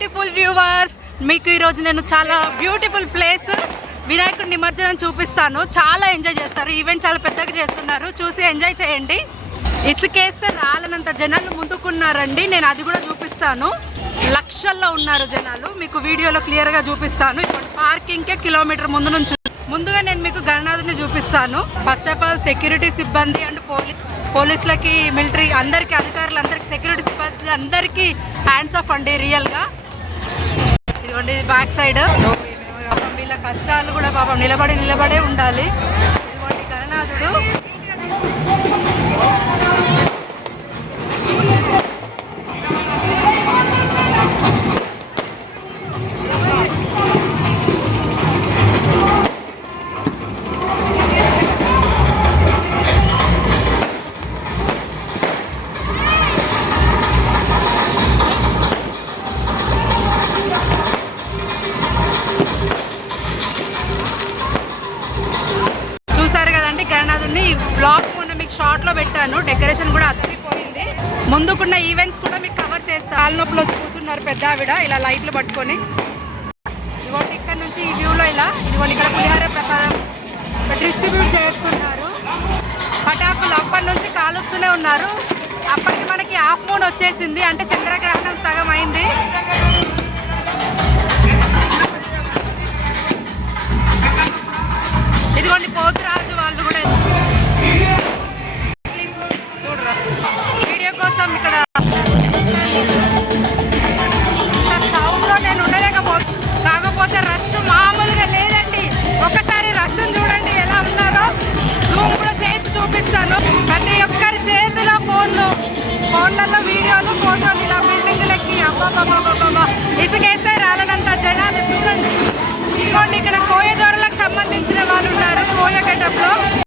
Beautiful viewers, మీకు ఈరోజు నేను చాలా బ్యూటిఫుల్ ప్లేస్ వినాయకుడి నిమజ్జనం చూపిస్తాను. చాలా ఎంజాయ్ చేస్తారు. ఈవెంట్ చాలా పెద్దగా చేస్తున్నారు, చూసి ఎంజాయ్ చేయండి. ఇసుకేస్తే రాలనంత జనాలు ముందుకున్నారండి. నేను అది కూడా చూపిస్తాను. లక్షల్లో ఉన్నారు జనాలు, మీకు వీడియోలో క్లియర్గా చూపిస్తాను. పార్కింగ్కే కిలోమీటర్ ముందు నుంచి. ముందుగా నేను మీకు గణనాథుని చూపిస్తాను. ఫస్ట్ ఆఫ్ ఆల్ సెక్యూరిటీ సిబ్బంది అండ్ పోలీసులకి, మిలిటరీ అందరికీ, అధికారులందరికీ, సెక్యూరిటీ సిబ్బంది అందరికీ హ్యాండ్స్ ఆఫ్ అండి రియల్గా. ఇదిగోండి బ్యాక్ సైడ్. వీళ్ళ కష్టాలు కూడా పాపం నిలబడే ఉండాలి. ఇదిగోండి గణనాథుడు. గణనాథుని బ్లాగ్ మొన్న మీకు షార్ట్లో పెట్టాను. డెకరేషన్ కూడా అదిరిపోయింది. ముందుకున్న ఈవెంట్స్ కూడా మీకు కవర్ చేస్తాను. కాళ్ళ నొప్పులు కూర్చున్నారు పెద్ద ఆవిడ ఇలా లైట్లు పట్టుకొని. ఇదిగోటి ఇక్కడ నుంచి ఈ వ్యూలో ఇలా, ఇదిగోటి ఇక్కడ పులిహార ప్రసాదం డిస్ట్రిబ్యూట్ చేస్తున్నారు. పటాకులు అప్పటి నుంచి కాలుస్తూనే ఉన్నారు. అప్పటికి మనకి హాఫ్ మూన్ వచ్చేసింది, అంటే చంద్రగ్రహణం సగం అయింది. ఇదిగోండి పోతురాజు వాళ్ళు కూడా చూడరా వీడియో కోసం. ఇక్కడ సౌండ్లో నేను ఉండలేకపోతే, కాకపోతే రష్ మామూలుగా లేదండి. ఒకసారి రష్ చూడండి ఎలా ఉన్నారో. జూమ్ కూడా చేసి చూపిస్తాను. ప్రతి ఒక్కరి చేతిలో ఫోన్లలో వీడియోలు, ఫోటోలు ఇలా బిల్డింగ్లకి. అబ్బాబాబాబాబా ఇసుకేస్తే రాలనంత జనాలు చూడండి. ఇదిగోండి ఇక్కడ కోయ దొరలకు సంబంధించిన వాళ్ళు ఉన్నారు. కోయ గెటప్లో ఉన్నారు.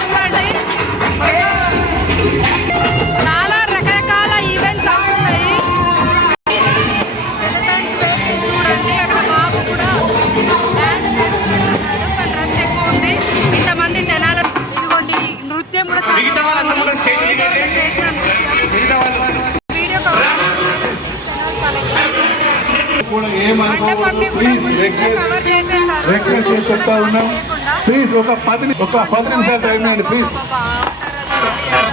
చూడండి చాలా రకరకాల ఈవెంట్స్ అవుతున్నాయి. చూడండి అక్కడ బాబు కూడా డాన్స్ చేస్తున్నాడు. కానీ రష్ ఎక్కువ ఉంది, ఇంతమంది జనాలు. ఇదిగోండి నృత్యం కూడా చాలా బాగుంది. చేసిన రిక్వెస్ట్ చెప్తా ఉన్నాం. ప్లీజ్ ఒక 10 నిమిషాలు టైం ఇవ్వండి.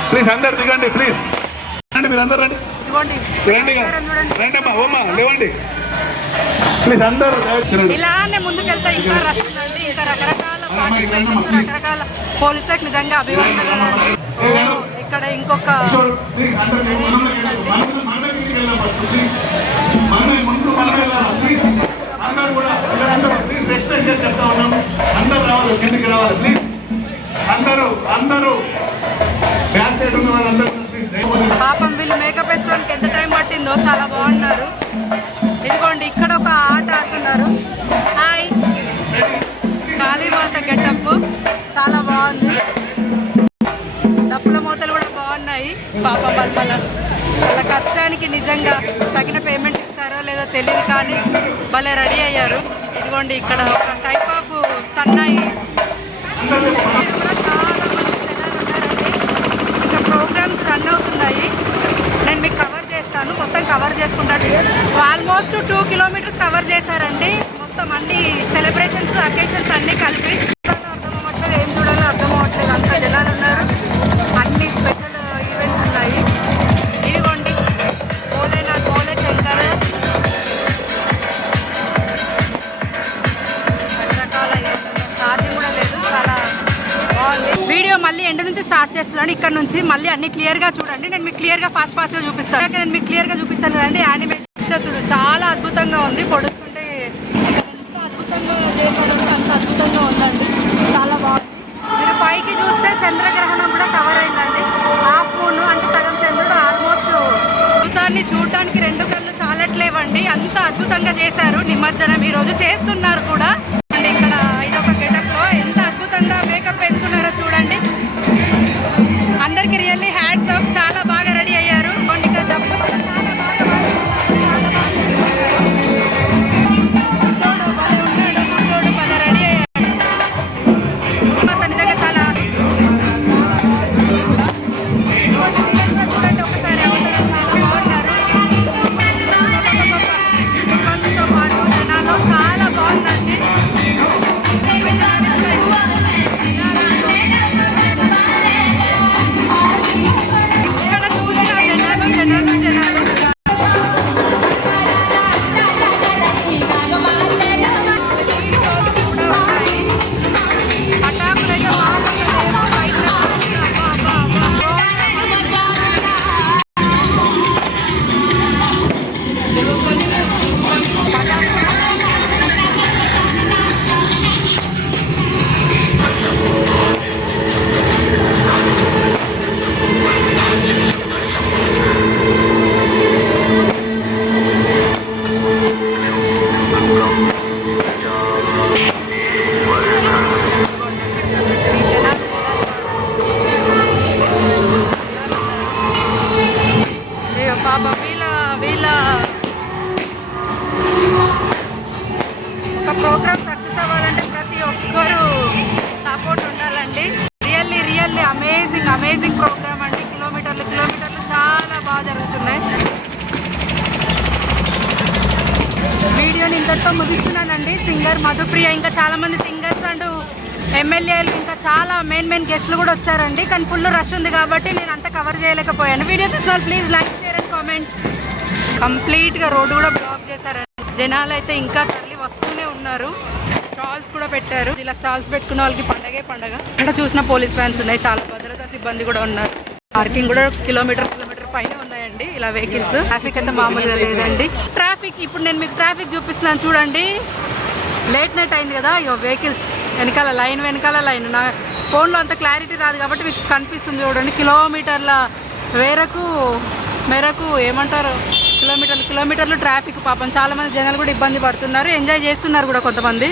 ప్లీజ్ అందరు దిగండి. ప్లీజ్ రండి, మీరు అందరు రండి. రండి అమ్మా, ఓమ్మా లేవండి ప్లీజ్ అందరూ. ఇలానే ముందుకెళ్తా. ఇంకా రష్ అండి, ఇంకా రకరకాల పోలీసులకు నిజంగా అభివందనలు. ఇక్కడ ఇంకొక పాపం వీళ్ళు మేకప్ వేసుకోవడానికి ఎంత టైం పట్టిందో, చాలా బాగున్నారు. ఇదిగోండి ఇక్కడ ఒక ఆట ఆడుతున్నారు. హాయ్, కాళీమాత గెటప్ చాలా బాగుంది. డప్పుల మూతలు కూడా బాగున్నాయి. పాపం వాళ్ళ కష్టానికి నిజంగా తగిన పేమెంట్ ఇస్తారో లేదో తెలియదు, కానీ భలే రెడీ అయ్యారు. ఇదిగోండి ఇక్కడ ఒక టైప్ ఆఫ్ సన్నాయి. చాలా మంది జనాలు ఉన్నారండి. ఇంకా ప్రోగ్రామ్స్ రన్ అవుతున్నాయి. నేను మీకు కవర్ చేస్తాను, మొత్తం కవర్ చేసుకుంటాను. ఆల్మోస్ట్ 2 కిలోమీటర్స్ కవర్ చేశారండి. మొత్తం అన్ని సెలబ్రేషన్స్, అకేషన్స్ అన్నీ కలిపి. అర్థం అవ్వట్లేదు, ఏం చూడాలో అర్థం అవ్వట్లేదు. అంత జనాలు ఉన్నారు. అన్ని స్పెషల్ ఈవెంట్స్ ఉన్నాయి. ఇదిగోండి భోలే శంకర్, రకరకాల సాధ్యం కూడా లేదు. చాలా బాగుంది. వీడియో మళ్ళీ ఎండ్ నుంచి స్టార్ట్ చేస్తున్నాను. ఇక్కడ నుంచి మళ్ళీ అన్ని క్లియర్గా చూడండి. నేను మీకు క్లియర్గా ఫాస్ట్గా చూపిస్తాను. నేను మీకు క్లియర్గా చూపిస్తాను కదండి. యానిమేషన్ చూడు చాలా అద్భుతంగా ఉంది. పొడుస్తుంటే ఎంత అద్భుతంగా చేశారు, అంత అద్భుతంగా ఉందండి. చాలా బాగుంది. మీరు పైకి చూస్తే చంద్రగ్రహణం కూడా కవర్ అయిందండి. హాఫ్ మూన్ అంటే సగం చంద్రుడు. ఆల్మోస్ట్ అద్భుతాన్ని చూడటానికి 2 కళ్ళు చాలట్లేవండి. అంత అద్భుతంగా చేశారు నిమజ్జనం. ఈరోజు చేస్తున్నారు కూడా. అంటే ఇక్కడ ఇదొక గెటప్లో ఎంత అద్భుతంగా మేకప్ వేసుకున్నారో చూడండి. అందరికి రియల్లీ హ్యాట్స్ ఆఫ్. చాలా బాగా రెడీ అయ్యారు. ఇక్కడ డబ్బు కూడా చాలా బాగా రెడీ అయ్యారు. నిజంగా చాలా చూడండి ఒకసారి. బాగా జరుగుతున్నాయి. వీడియోని ఇంతటితో ముగిస్తున్నానండి. సింగర్ మధుప్రియ, ఇంకా చాలామంది సింగర్స్ అండ్ ఎమ్మెల్యేలు, ఇంకా చాలా మెయిన్ గెస్ట్లు కూడా వచ్చారండి. కానీ ఫుల్ రష్ ఉంది కాబట్టి నేను అంతా కవర్ చేయలేకపోయాను. వీడియో చూసిన వాళ్ళు please like, share and comment. కంప్లీట్గా రోడ్డు కూడా బ్లాక్ చేశారండి. జనాలు అయితే ఇంకా తరలి వస్తూనే ఉన్నారు. స్టాల్స్ కూడా పెట్టారు. ఇలా స్టాల్స్ పెట్టుకున్న వాళ్ళకి పండగే పండగ. ఇక్కడ చూసిన పోలీస్ వ్యాన్స్ ఉన్నాయి, చాలా భద్రతా సిబ్బంది కూడా ఉన్నారు. పార్కింగ్ కూడా కిలోమీటర్ పైన ఉన్నాయండి ఇలా వెహికల్స్. ట్రాఫిక్ అయితే మామూలుగా లేదండి. ట్రాఫిక్ ఇప్పుడు నేను మీకు ట్రాఫిక్ చూపిస్తున్నాను చూడండి. లేట్ నైట్ అయింది కదా, ఇగో వెహికల్స్ వెనకాల లైన్. నా ఫోన్లో అంత క్లారిటీ రాదు కాబట్టి మీకు కనిపిస్తుంది చూడండి. కిలోమీటర్ల మేరకు ఏమంటారు, కిలోమీటర్లు ట్రాఫిక్. పాపం చాలా మంది జనాలు కూడా ఇబ్బంది పడుతున్నారు. ఎంజాయ్ చేస్తున్నారు కూడా కొంతమంది.